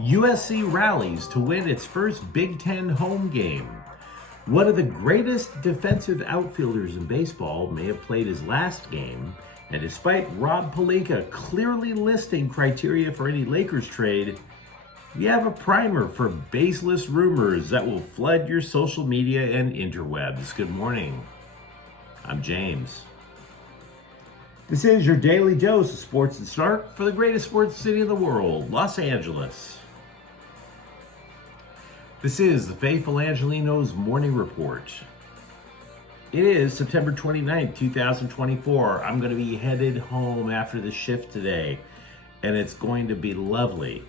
USC rallies to win its first Big Ten home game. One of the greatest defensive outfielders in baseball may have played his last game, and despite Rob Pelinka clearly listing criteria for any Lakers trade, we have a primer for baseless rumors that will flood your social media and interwebs. Good morning. I'm James. This is your daily dose of sports and snark for the greatest sports city in the world, Los Angeles. This is the Faithful Angelenos Morning Report. It is September 29th, 2024. I'm going to be headed home after the shift today, and it's going to be lovely.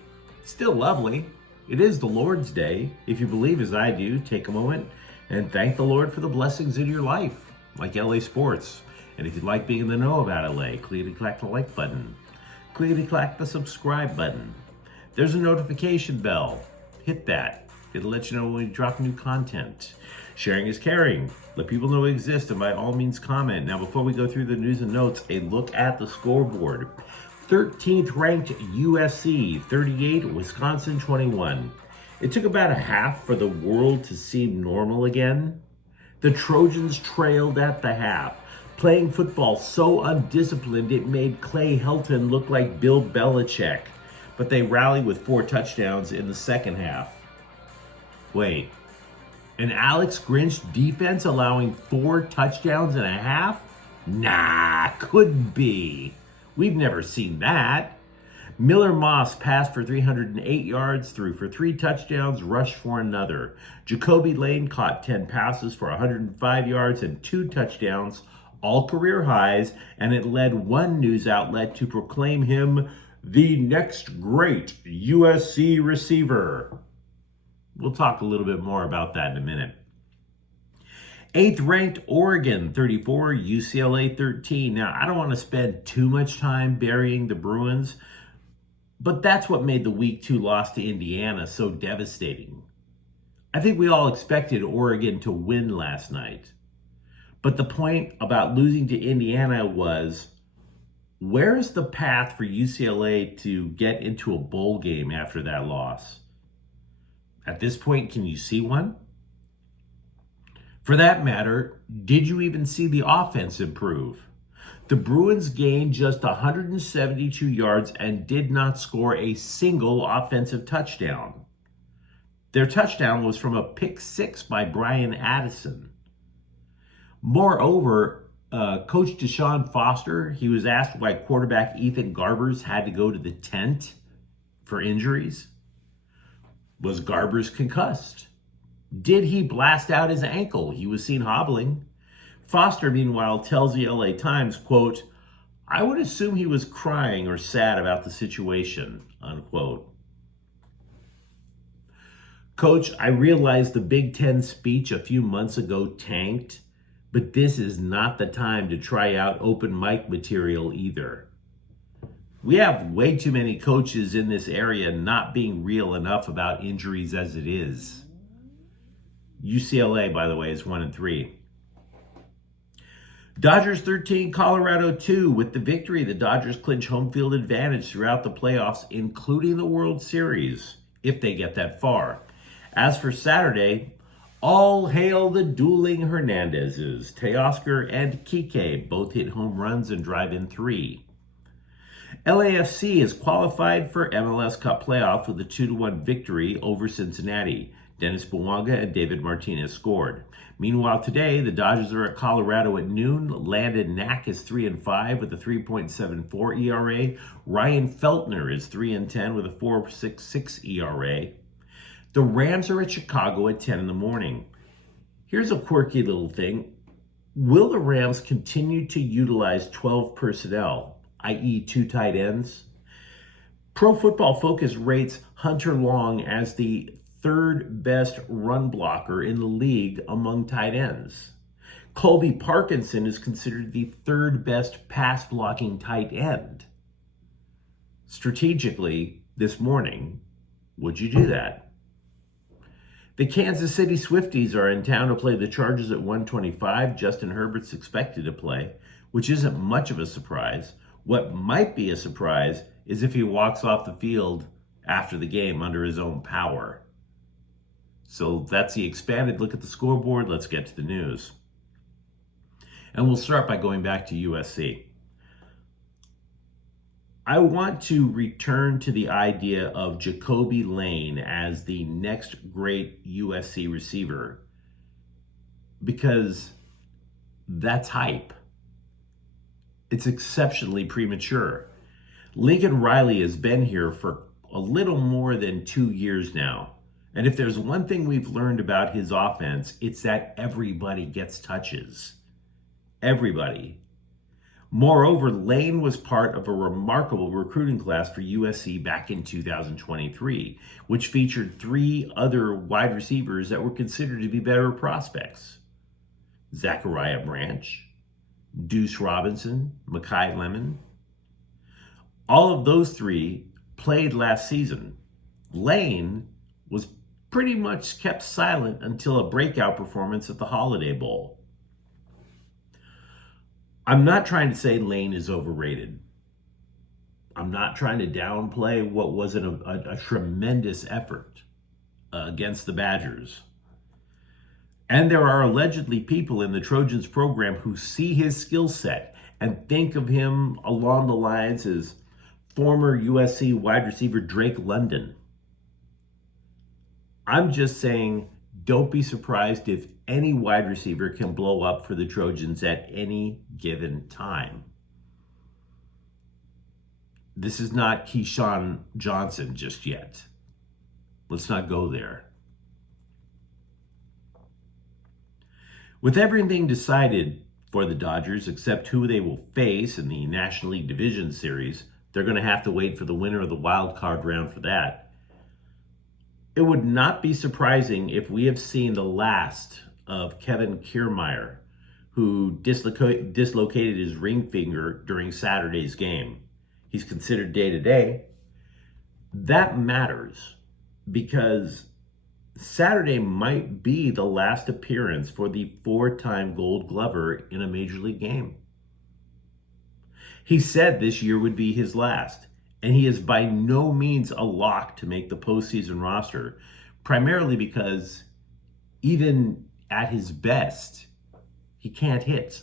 Still lovely. It is the Lord's Day. If you believe as I do, take a moment and thank the Lord for the blessings in your life, like LA sports. And if you'd like being in the know about LA, clickety-clack the like button. Clickety-clack the subscribe button. There's a notification bell. Hit that. It'll let you know when we drop new content. Sharing is caring. Let people know we exist, and by all means comment. Now, before we go through the news and notes, a look at the scoreboard. 13th ranked USC, 38, Wisconsin, 21. It took about a half for the world to seem normal again. The Trojans trailed at the half, playing football so undisciplined it made Clay Helton look like Bill Belichick. But they rallied with 4 touchdowns in the second half. Wait, an Alex Grinch defense allowing 4 touchdowns and a half? Nah, couldn't be. We've never seen that. Miller Moss passed for 308 yards, threw for 3 touchdowns, rushed for another. Jacoby Lane caught 10 passes for 105 yards and 2 touchdowns, all career highs, and it led one news outlet to proclaim him the next great USC receiver. We'll talk a little bit more about that in a minute. 8th ranked Oregon, 34, UCLA, 13. Now, I don't want to spend too much time burying the Bruins, but that's what made the Week 2 loss to Indiana so devastating. I think we all expected Oregon to win last night. But the point about losing to Indiana was, where's the path for UCLA to get into a bowl game after that loss? At this point, can you see one? For that matter, did you even see the offense improve? The Bruins gained just 172 yards and did not score a single offensive touchdown. Their touchdown was from a pick 6 by Brian Addison. Moreover, Coach Deshaun Foster, he was asked why quarterback Ethan Garbers had to go to the tent for injuries. Was Garbers concussed? Did he blast out his ankle? He was seen hobbling. Foster, meanwhile, tells the LA Times, quote, "I would assume he was crying or sad about the situation," unquote. Coach, I realized the Big Ten speech a few months ago tanked, but this is not the time to try out open mic material either. We have way too many coaches in this area not being real enough about injuries as it is. UCLA, by the way, is 1-3. Dodgers 13, Colorado 2. With the victory, the Dodgers clinch home field advantage throughout the playoffs, including the World Series, if they get that far. As for Saturday, all hail the dueling Hernandezes. Teoscar and Kike both hit home runs and drive in 3. LAFC is qualified for MLS Cup playoff with a 2-1 victory over Cincinnati. Dennis Bouanga and David Martinez scored. Meanwhile, today, the Dodgers are at Colorado at noon. Landon Knack is 3-5 with a 3.74 ERA. Ryan Feltner is 3-10 with a 4.66 ERA. The Rams are at Chicago at 10 in the morning. Here's a quirky little thing. Will the Rams continue to utilize 12 personnel, i.e. 2 tight ends? Pro Football Focus rates Hunter Long as the 3rd best run blocker in the league among tight ends. Colby Parkinson is considered the 3rd best pass blocking tight end. Strategically, this morning, would you do that? The Kansas City Swifties are in town to play the Chargers at 1:25. Justin Herbert's expected to play, which isn't much of a surprise. What might be a surprise is if he walks off the field after the game under his own power. So that's the expanded look at the scoreboard. Let's get to the news. And we'll start by going back to USC. I want to return to the idea of Jacoby Lane as the next great USC receiver, because that's hype. It's exceptionally premature. Lincoln Riley has been here for a little more than 2 years now. And if there's one thing we've learned about his offense, it's that everybody gets touches. Everybody. Moreover, Lane was part of a remarkable recruiting class for USC back in 2023, which featured 3 other wide receivers that were considered to be better prospects: Zachariah Branch, Deuce Robinson, Mekhi Lemon. All of those 3 played last season. Lane was pretty much kept silent until a breakout performance at the Holiday Bowl. I'm not trying to say Lane is overrated. I'm not trying to downplay what was a tremendous effort against the Badgers. And there are allegedly people in the Trojans program who see his skill set and think of him along the lines as former USC wide receiver Drake London. I'm just saying, don't be surprised if any wide receiver can blow up for the Trojans at any given time. This is not Keyshawn Johnson just yet. Let's not go there. With everything decided for the Dodgers except who they will face in the National League Division Series, they're going to have to wait for the winner of the wild card round for that. It would not be surprising if we have seen the last of Kevin Kiermaier, who dislocated his ring finger during Saturday's game. He's considered day-to-day. That matters because Saturday might be the last appearance for the 4-time Gold Glover in a Major League game. He said this year would be his last, and he is by no means a lock to make the postseason roster, primarily because even at his best, he can't hit.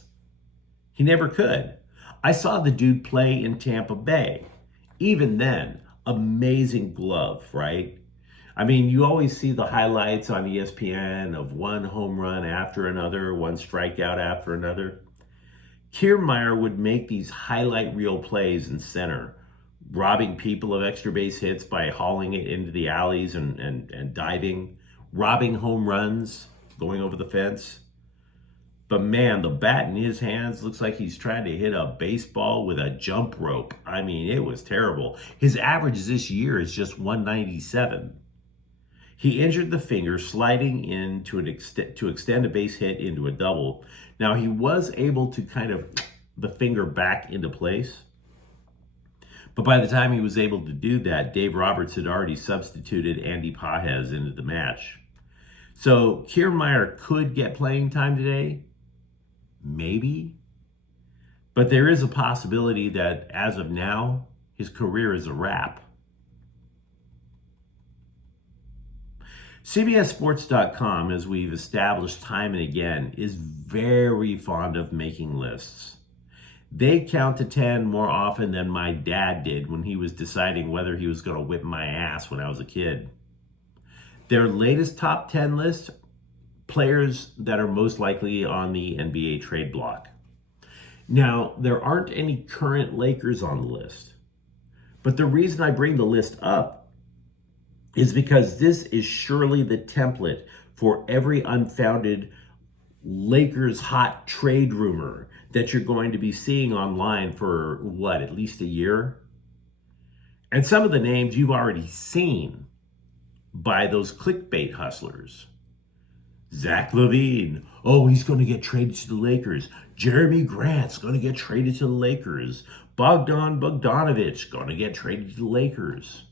He never could. I saw the dude play in Tampa Bay. Even then, amazing glove, right? I mean, you always see the highlights on ESPN of one home run after another, one strikeout after another. Kiermaier would make these highlight reel plays in center, robbing people of extra base hits by hauling it into the alleys and diving, robbing home runs, going over the fence. But man, the bat in his hands looks like he's trying to hit a baseball with a jump rope. I mean, it was terrible. His average this year is just 197. He injured the finger sliding in to extend a base hit into a double. Now, he was able to kind of the finger back into place. But by the time he was able to do that, Dave Roberts had already substituted Andy Pages into the match. So Kiermaier could get playing time today, maybe. But there is a possibility that as of now, his career is a wrap. CBSSports.com, as we've established time and again, is very fond of making lists. They count to 10 more often than my dad did when he was deciding whether he was going to whip my ass when I was a kid. Their latest top 10 list, players that are most likely on the NBA trade block. Now, there aren't any current Lakers on the list. But the reason I bring the list up is because this is surely the template for every unfounded Lakers hot trade rumor that you're going to be seeing online for, at least a year? And some of the names you've already seen by those clickbait hustlers. Zach LaVine, he's going to get traded to the Lakers. Jeremy Grant's going to get traded to the Lakers. Bogdan Bogdanovic going to get traded to the Lakers.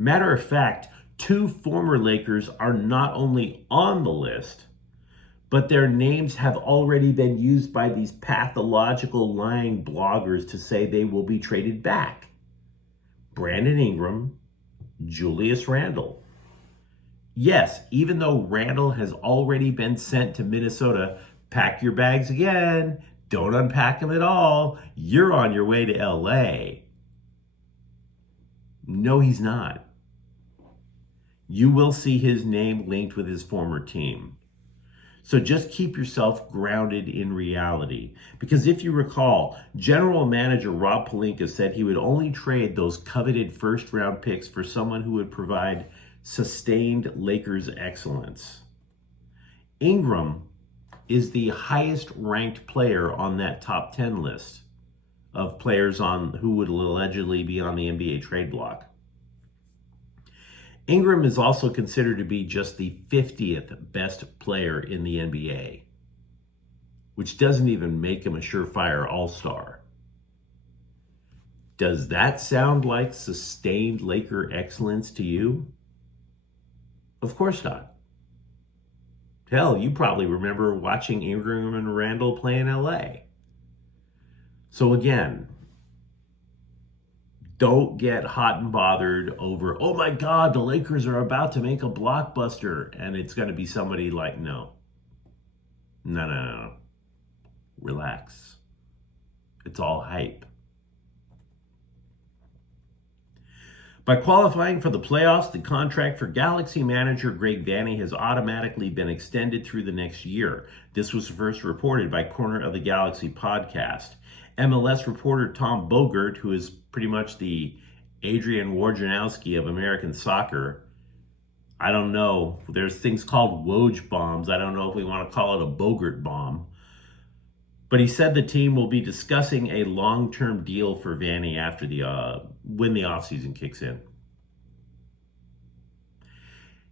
Matter of fact, 2 former Lakers are not only on the list, but their names have already been used by these pathological lying bloggers to say they will be traded back. Brandon Ingram, Julius Randle. Yes, even though Randle has already been sent to Minnesota, pack your bags again. Don't unpack them at all. You're on your way to LA. No, he's not. You will see his name linked with his former team. So just keep yourself grounded in reality. Because if you recall, General Manager Rob Pelinka said he would only trade those coveted first-round picks for someone who would provide sustained Lakers excellence. Ingram is the highest ranked player on that top 10 list of players who would allegedly be on the NBA trade block. Ingram is also considered to be just the 50th best player in the NBA, which doesn't even make him a surefire all-star. Does that sound like sustained Laker excellence to you? Of course not. Hell, you probably remember watching Ingram and Randle play in LA. So again, don't get hot and bothered over, oh my God, the Lakers are about to make a blockbuster. And it's going to be somebody like, no. Relax. It's all hype. By qualifying for the playoffs, the contract for Galaxy manager Greg Vanney has automatically been extended through the next year. This was first reported by Corner of the Galaxy podcast. MLS reporter Tom Bogert, who is pretty much the Adrian Wojnarowski of American soccer. I don't know. There's things called Woj bombs. I don't know if we want to call it a Bogert bomb. But he said the team will be discussing a long-term deal for Vanney after when the offseason kicks in.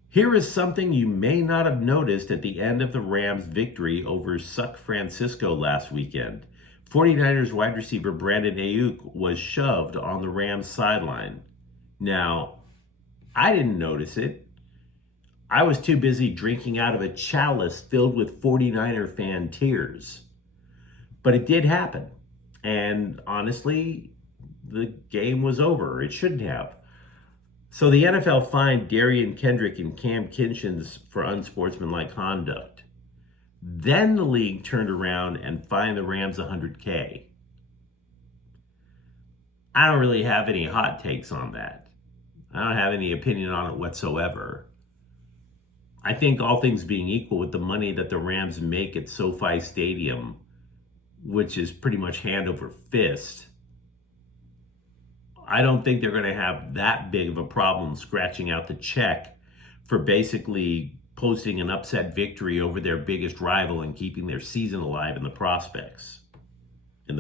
Here is something you may not have noticed at the end of the Rams' victory over San Francisco last weekend. 49ers wide receiver Brandon Ayuk was shoved on the Rams sideline. Now, I didn't notice it. I was too busy drinking out of a chalice filled with 49er fan tears. But it did happen. And honestly, the game was over. It shouldn't have. So the NFL fined Darian Kendrick and Cam Kinchins for unsportsmanlike conduct. Then the league turned around and fined the Rams $100K. I don't really have any hot takes on that. I don't have any opinion on it whatsoever. I think all things being equal, with the money that the Rams make at SoFi Stadium, which is pretty much hand over fist, I don't think they're going to have that big of a problem scratching out the check for basically posting an upset victory over their biggest rival and keeping their season alive in the process. A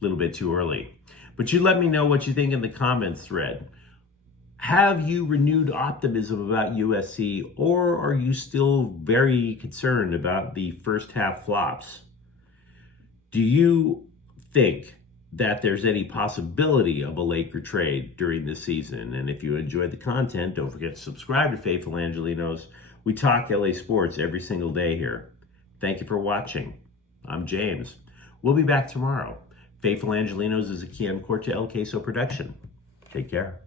little bit too early. But you let me know what you think in the comments thread. Have you renewed optimism about USC, or are you still very concerned about the first half flops? Do you think that there's any possibility of a Laker trade during this season? And if you enjoyed the content, don't forget to subscribe to Faithful Angelenos. We talk LA sports every single day here. Thank you for watching. I'm James. We'll be back tomorrow. Faithful Angelenos is a Kian Corte El Queso production. Take care.